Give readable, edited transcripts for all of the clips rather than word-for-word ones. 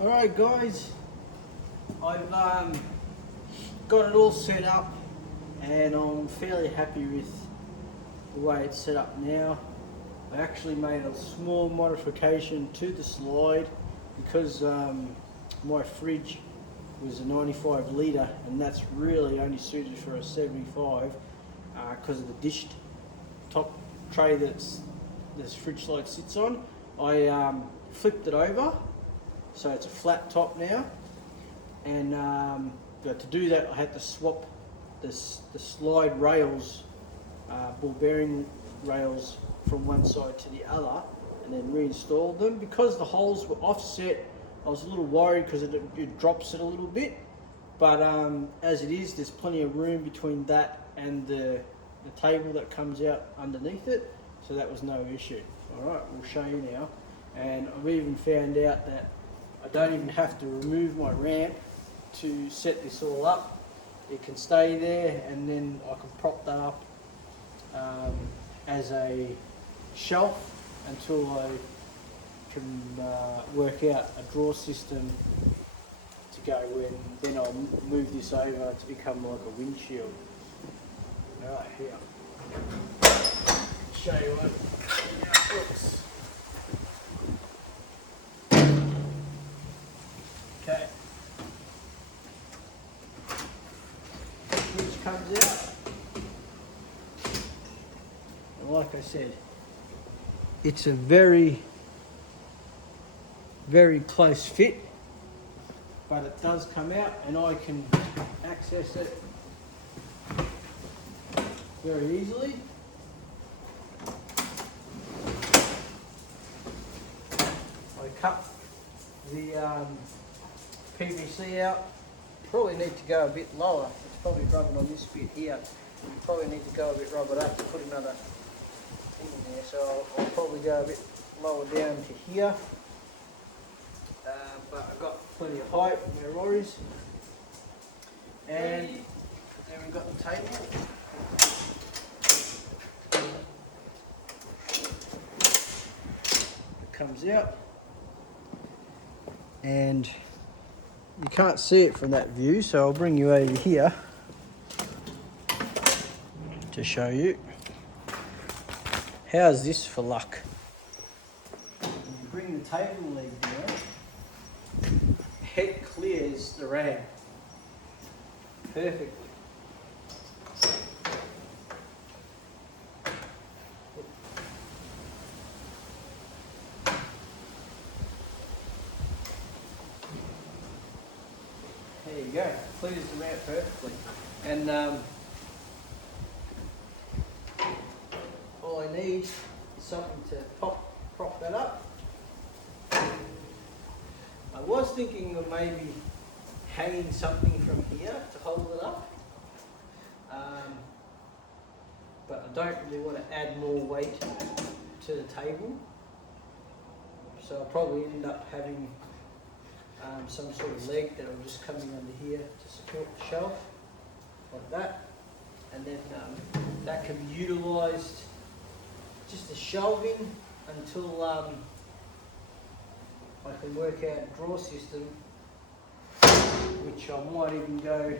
Alright guys, I've got it all set up and I'm fairly happy with the way it's set up now. I actually made a small modification to the slide because my fridge was a 95 litre and that's really only suited for a 75 because of the dished top tray that's this fridge slide sits on. I flipped it over so it's a flat top now, and but to do that I had to swap the slide rails, ball bearing rails from one side to the other and then reinstalled them. Because the holes were offset, I was a little worried because it drops it a little bit, but as it is, there's plenty of room between that and the table that comes out underneath it, so that was no issue. Alright, we'll show you now. And I've even found out that I don't even have to remove my ramp to set this all up. It can stay there and then I can prop that up as a shelf until I can work out a drawer system to go when then I'll move this over to become like a windshield. Right here. Show you what it looks. Okay. Which comes out. And like I said, it's a very, very close fit, but it does come out and I can access it very easily. I cut the PVC out. Probably need to go a bit lower. It's probably rubbing on this bit here. You probably need to go a bit rubbered up to put another thing in there. So I'll probably go a bit lower down to here. But I've got plenty of height, no worries. And then we've got the table. It comes out. And you can't see it from that view, so I'll bring you over here to show you. How's this for luck? When you bring the table leg down, head clears the ram perfectly. There you go, clears the ramp perfectly. And all I need is something to prop that up. I was thinking of maybe hanging something from here to hold it up, but I don't really want to add more weight to the table, so I'll probably end up having some sort of leg that will just come in under here to support the shelf, like that, and then that can be utilised just as shelving until I can work out a drawer system, which I might even go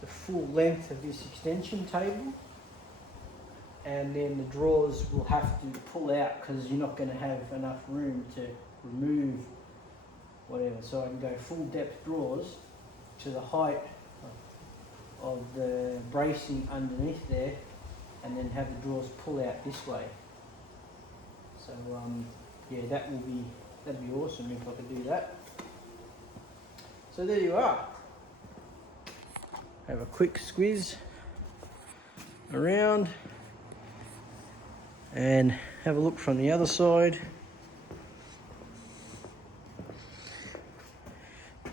the full length of this extension table, and then the drawers will have to pull out because you're not going to have enough room to remove whatever. So I can go full depth drawers to the height of the bracing underneath there, and then have the drawers pull out this way. So yeah, that'd be awesome if I could do that. So there you are. Have a quick squeeze around and have a look from the other side.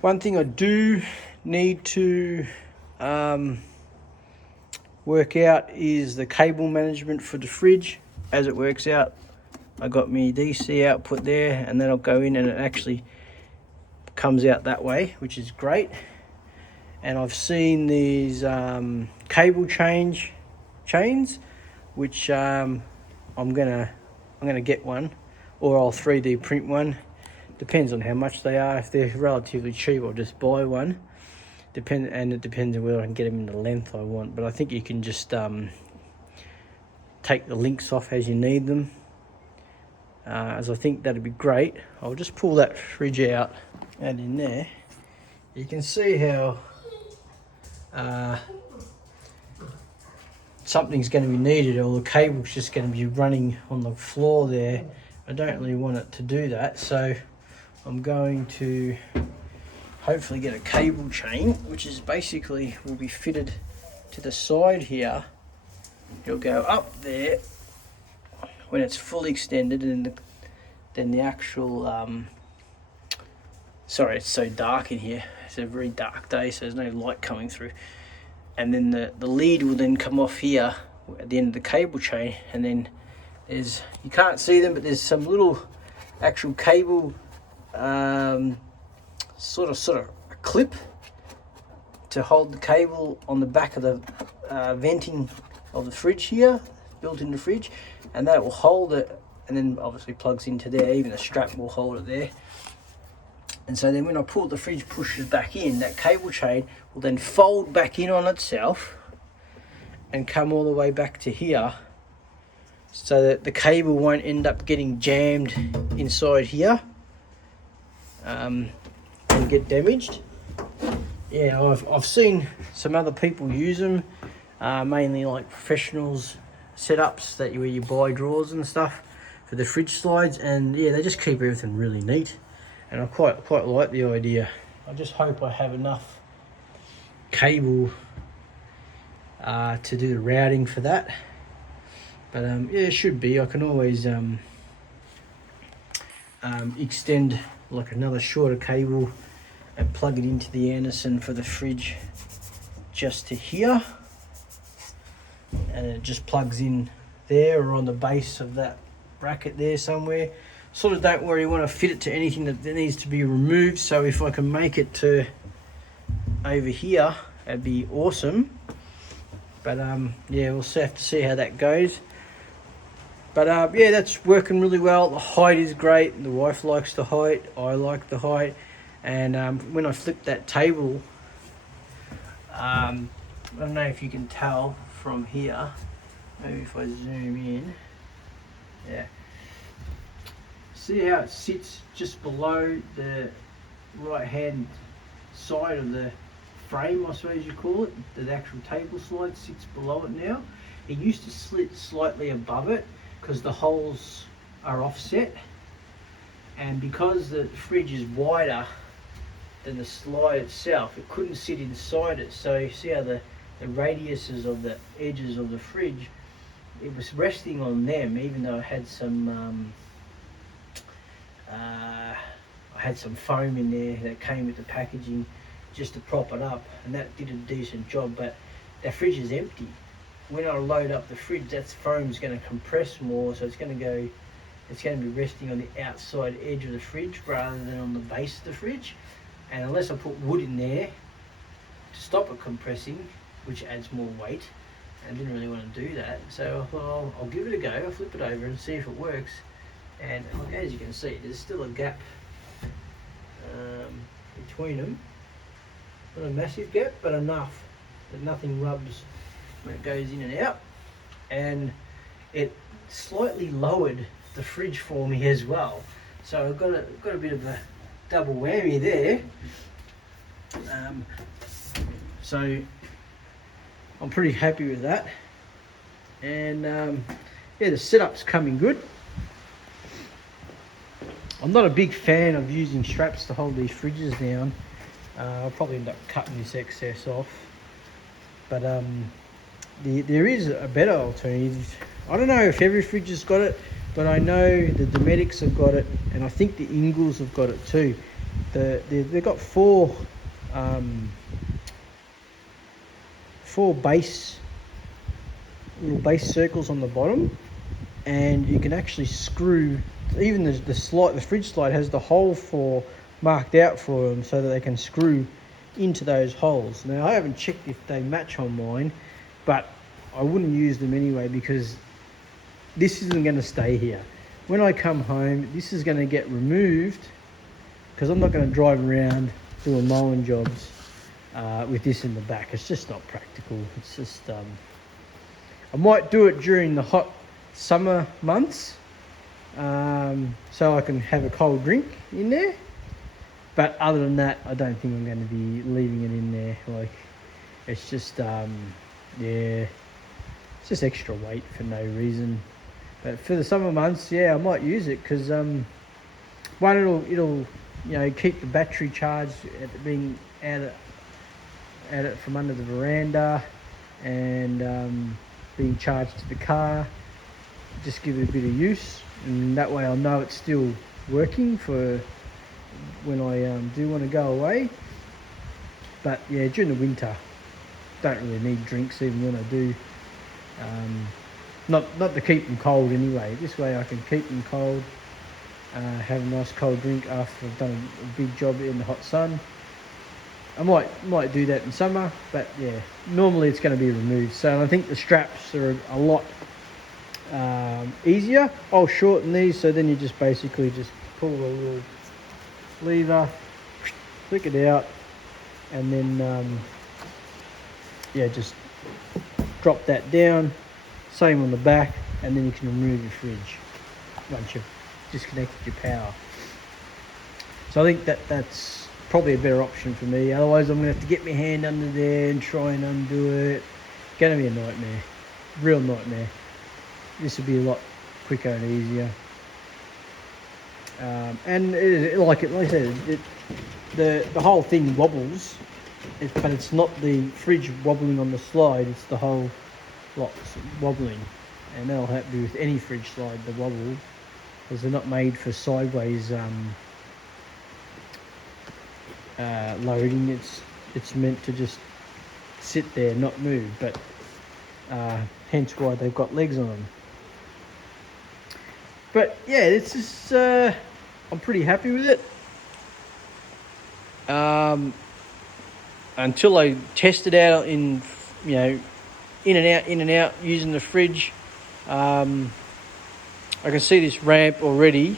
One thing I do need to work out is the cable management for the fridge. As it works out, I got my DC output there, and then I'll go in and it actually comes out that way, which is great. And I've seen these cable chains, which I'm gonna get one, or I'll 3D print one Depends on how much they are. If they're relatively cheap, I'll just buy one. And it depends on whether I can get them in the length I want. But I think you can just take the links off as you need them. As I think that'd be great. I'll just pull that fridge out, and in there you can see how something's going to be needed, or the cable's just going to be running on the floor there. I don't really want it to do that, so I'm going to hopefully get a cable chain, which is basically will be fitted to the side here. It'll go up there when it's fully extended, and then the actual sorry, it's so dark in here. It's a very dark day, so there's no light coming through. And then the lead will then come off here at the end of the cable chain, and then there's, you can't see them, but there's some little actual cable sort of a clip to hold the cable on the back of the venting of the fridge here, built in the fridge, and that will hold it, and then obviously plugs into there. Even the strap will hold it there. And so then when I pull the fridge, pushes back in, that cable chain will then fold back in on itself and come all the way back to here, so that the cable won't end up getting jammed inside here and get damaged. Yeah, I've seen some other people use them, mainly like professionals setups where you buy drawers and stuff for the fridge slides, and yeah, they just keep everything really neat. And I quite like the idea. I just hope I have enough cable to do the routing for that. But yeah, it should be. I can always extend like another shorter cable and plug it into the Anderson for the fridge just to here. And it just plugs in there or on the base of that bracket there somewhere. Sort of don't worry, you want to fit it to anything that needs to be removed. So if I can make it to over here, that'd be awesome. But yeah, we'll have to see how that goes. But yeah, that's working really well. The height is great. The wife likes the height. I like the height. And when I flip that table, I don't know if you can tell from here. Maybe if I zoom in. Yeah. See how it sits just below the right hand side of the frame, I suppose you call it. The actual table slide sits below it now. It used to sit slightly above it because the holes are offset, and because the fridge is wider than the slide itself, it couldn't sit inside it. So you see how the radiuses of the edges of the fridge, it was resting on them, even though I had some foam in there that came with the packaging just to prop it up, and that did a decent job. But the fridge is empty. When I load up the fridge, that foam is going to compress more, so it's going to be resting on the outside edge of the fridge rather than on the base of the fridge. And unless I put wood in there to stop it compressing, which adds more weight, I didn't really want to do that, so I thought I'll give it a go. I'll flip it over and see if it works. And as you can see, there's still a gap between them. Not a massive gap, but enough that nothing rubs when it goes in and out. And it slightly lowered the fridge for me as well, so I've got a bit of a double whammy there. So I'm pretty happy with that. And yeah, the setup's coming good. I'm not a big fan of using straps to hold these fridges down. I'll probably end up cutting this excess off. But there is a better alternative. I don't know if every fridge has got it, but I know the Dometics have got it, and I think the Ingles have got it too. They've got four little base circles on the bottom, and you can actually screw. Even the fridge slide has the hole marked out for them so that they can screw into those holes. Now I haven't checked if they match on mine, but I wouldn't use them anyway because this isn't going to stay here. When I come home, this is going to get removed because I'm not going to drive around doing mowing jobs with this in the back. It's just not practical. It's just I might do it during the hot summer months, so I can have a cold drink in there. But other than that, I don't think I'm going to be leaving it in there. Like, it's just yeah, it's just extra weight for no reason. But for the summer months, yeah, I might use it because one, it'll keep the battery charged at being out from under the veranda, and being charged to the car. Just give it a bit of use, and that way I'll know it's still working for when I do want to go away. But yeah, during the winter, don't really need drinks even when I do. Not to keep them cold anyway. This way I can keep them cold, have a nice cold drink after I've done a big job in the hot sun. I might do that in summer, but yeah, normally it's going to be removed. So I think the straps are a lot easier. I'll shorten these, so then you just basically just pull the little lever, flick it out, and then yeah, just drop that down. Same on the back, and then you can remove your fridge once you've disconnected your power. So I think that's probably a better option for me. Otherwise, I'm going to have to get my hand under there and try and undo it. Going to be a nightmare, real nightmare. This would be a lot quicker and easier. And like I said, the whole thing wobbles, but it's not the fridge wobbling on the slide. It's the whole lot wobbling, and that'll happen with any fridge slide. The wobble, because they're not made for sideways loading. It's meant to just sit there, not move. But hence why they've got legs on them. But yeah, it's just I'm pretty happy with it. Until I test it out in in and out using the fridge. I can see this ramp already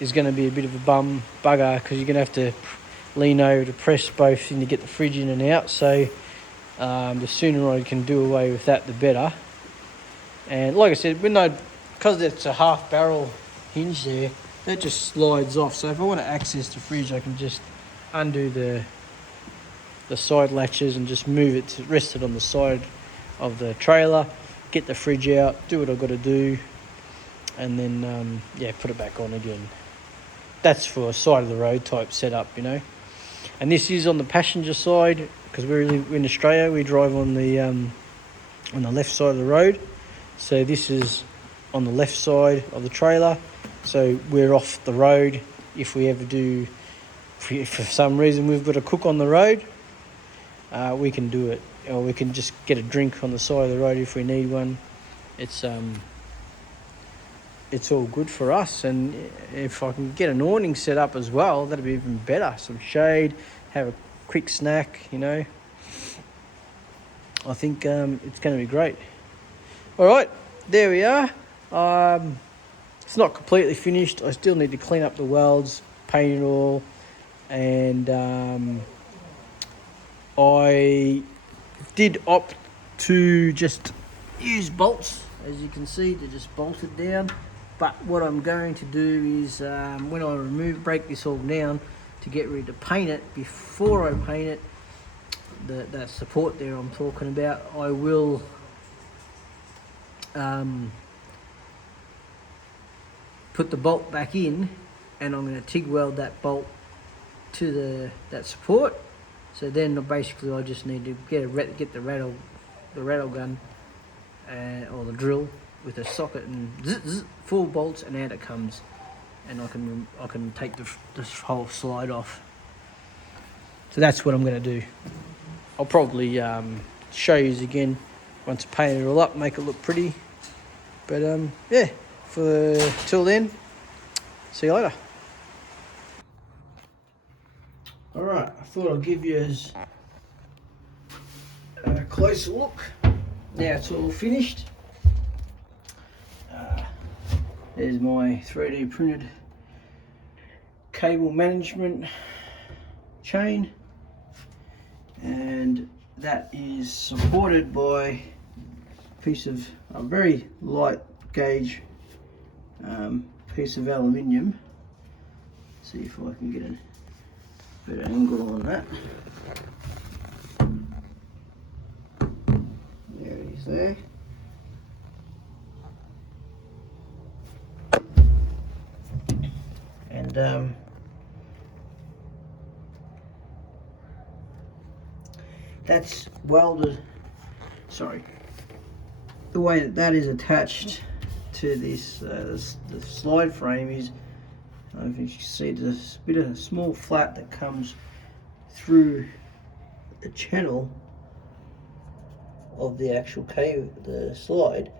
is going to be a bit of a bugger, because you're going to have to lean over to press both in to get the fridge in and out. So the sooner I can do away with that, the better. And like I said, because it's a half barrel hinge there, that just slides off. So if I want to access the fridge, I can just undo the side latches and just move it to rest it on the side of the trailer, get the fridge out, do what I've got to do, and then yeah, put it back on again. That's for a side of the road type setup, And this is on the passenger side, because we're in Australia. We drive on the left side of the road, so this is on the left side of the trailer. So we're off the road. If we ever do, if for some reason we've got to cook on the road, we can do it, or we can just get a drink on the side of the road if we need one. It's all good for us. And if I can get an awning set up as well, that'd be even better. Some shade, have a quick snack, I think it's going to be great. All right, there we are. It's not completely finished. I still need to clean up the welds, paint it all, and I did opt to just use bolts, as you can see. They're just bolted down. But what I'm going to do is, when I break this all down to get ready to paint it, before I paint it, that support there I'm talking about, I will put the bolt back in, and I'm going to TIG weld that bolt to that support. So then basically I just need to get the rattle gun or the drill with a socket, and zzz, 4 bolts, and out it comes, and I can take this whole slide off. So that's what I'm going to do. I'll probably show you again once I paint it all up, make it look pretty. But yeah, till then, see you later. Alright, I thought I'd give you a closer look. Now it's all finished. There's my 3D printed cable management chain, and that is supported by a piece of a very light gauge piece of aluminium. See if I can get a better angle on that. There it is there. And that's welded, sorry, the way that that is attached to this the slide frame is, I don't know if you can see, there's a bit of a small flat that comes through the channel of the actual cable, the slide,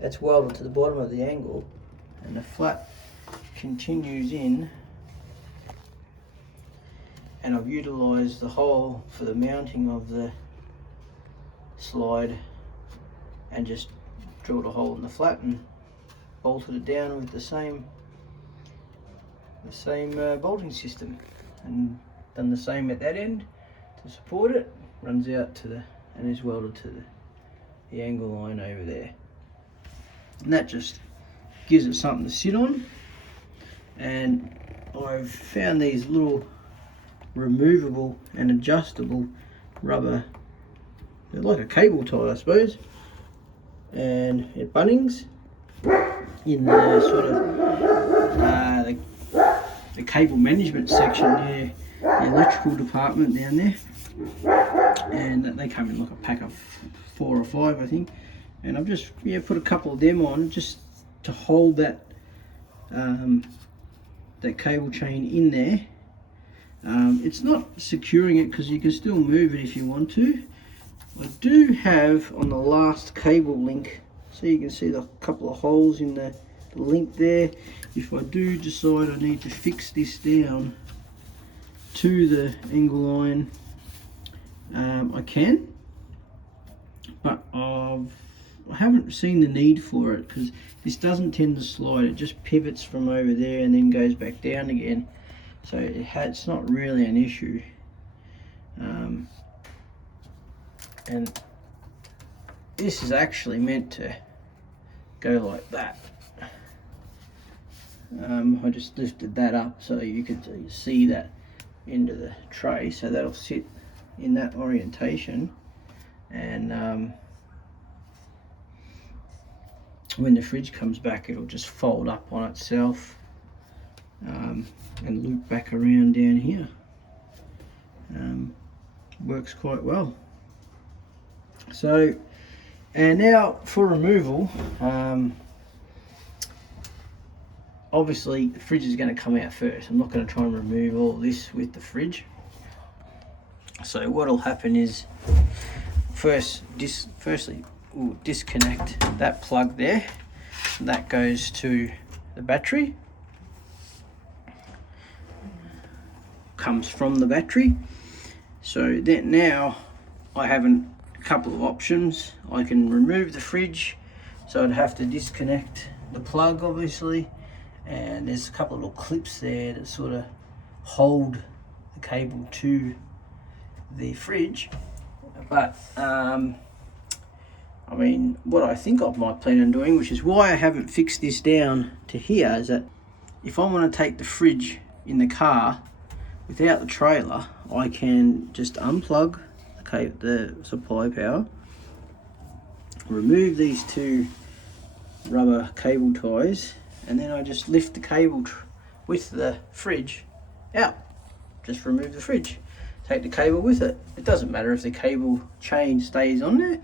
that's welded to the bottom of the angle, and the flat continues in, and I've utilised the hole for the mounting of the slide and just drilled a hole in the flat and bolted it down with the same bolting system, and done the same at that end to support it. Runs out to the, and is welded to the angle line over there, and that just gives it something to sit on. And I've found these little removable and adjustable rubber, they're like a cable tie I suppose, and at Bunnings in the sort of the cable management section near the electrical department down there, and they come in like a pack of 4 or 5 I think, and I've just put a couple of them on just to hold that that cable chain in there. It's not securing it because you can still move it if you want to. I do have on the last cable link, so you can see the couple of holes in the link there. If I do decide I need to fix this down to the angle line, I can, but I haven't seen the need for it because this doesn't tend to slide. It just pivots from over there and then goes back down again, so it's not really an issue. And this is actually meant to go like that. I just lifted that up so you could see that into the tray, so that'll sit in that orientation, and when the fridge comes back it'll just fold up on itself and loop back around down here. Works quite well. So, and now for removal, obviously the fridge is going to come out first. I'm not going to try and remove all this with the fridge. So what will happen is, firstly we'll disconnect that plug there. That goes to the battery, comes from the battery. So then now I have a couple of options. I can remove the fridge, so I'd have to disconnect the plug obviously, and there's a couple of little clips there that sort of hold the cable to the fridge. But I mean, what I think I might plan on doing, which is why I haven't fixed this down to here, is that if I want to take the fridge in the car without the trailer, I can just unplug the supply power, remove these 2 rubber cable ties, and then I just lift the cable with the fridge out. Just remove the fridge, take the cable with it. It doesn't matter if the cable chain stays on there,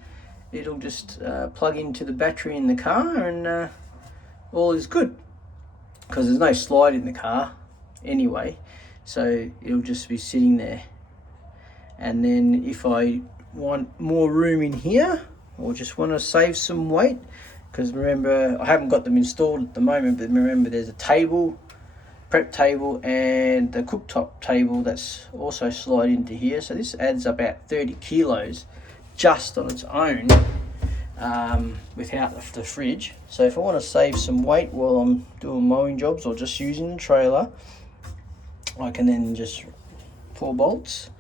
it'll just plug into the battery in the car, and all is good, because there's no slide in the car anyway, so it'll just be sitting there. And then if I want more room in here, or just want to save some weight, because remember I haven't got them installed at the moment, but remember there's a table, prep table, and the cooktop table that's also slide into here, so this adds about 30 kilos just on its own, without the fridge. So if I want to save some weight while I'm doing mowing jobs or just using the trailer, I can then just 4 bolts,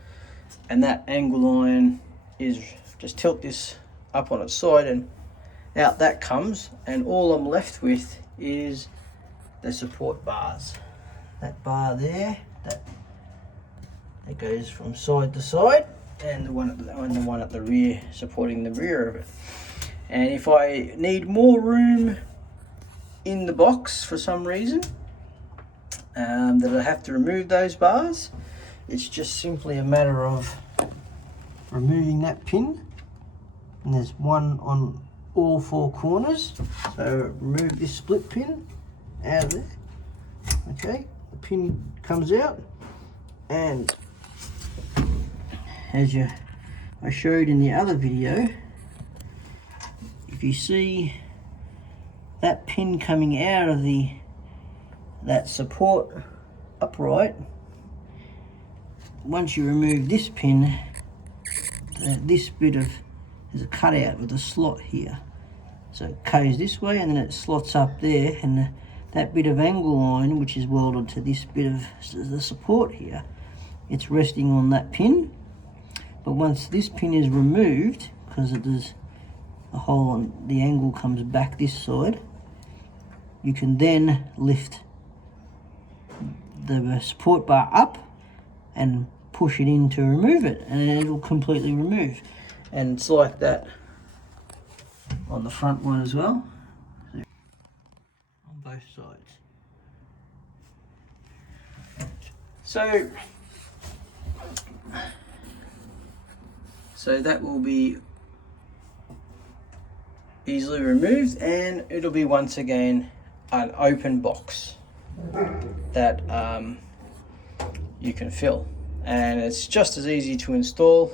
and that angle iron is just tilt this up on its side and out that comes, and all I'm left with is the support bars. That bar there, that goes from side to side, and the one at the rear supporting the rear of it. And if I need more room in the box for some reason, that I have to remove those bars, it's just simply a matter of removing that pin, and there's one on all 4 corners. So remove this split pin out of there. Okay, the pin comes out, and as I showed in the other video, if you see that pin coming out of that support upright, once you remove this pin, this bit of, there's a cutout with a slot here, so it goes this way and then it slots up there, and that bit of angle iron, which is welded to this bit of the support here, it's resting on that pin. But once this pin is removed, because it is a hole on the angle comes back this side, you can then lift the support bar up and push it in to remove it, and it'll completely remove. And it's like that on the front one as well, on both sides. So that will be easily removed, and it'll be once again an open box that you can fill, and it's just as easy to install.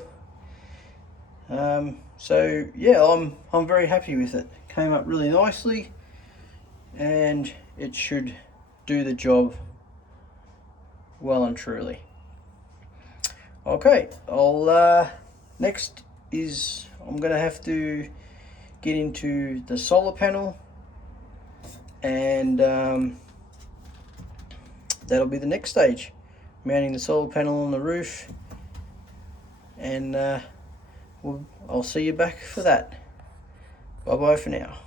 So yeah, I'm very happy with it. Came up really nicely, and it should do the job well and truly. Okay, next is I'm gonna have to get into the solar panel, and that'll be the next stage, mounting the solar panel on the roof, and I'll see you back for that. Bye bye for now.